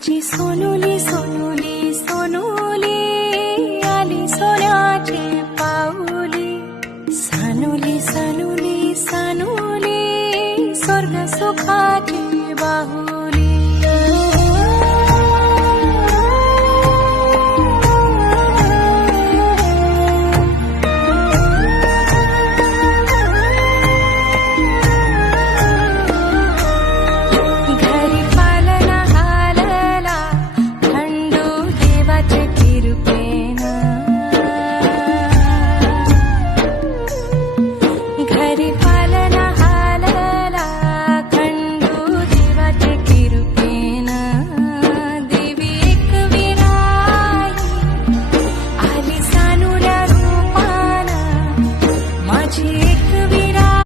माझी सोनुली सोनुली सोनुली आली सोन्याची पाऊली सानुली सानुली सानुली स्वर्ग सुखाची बाहुली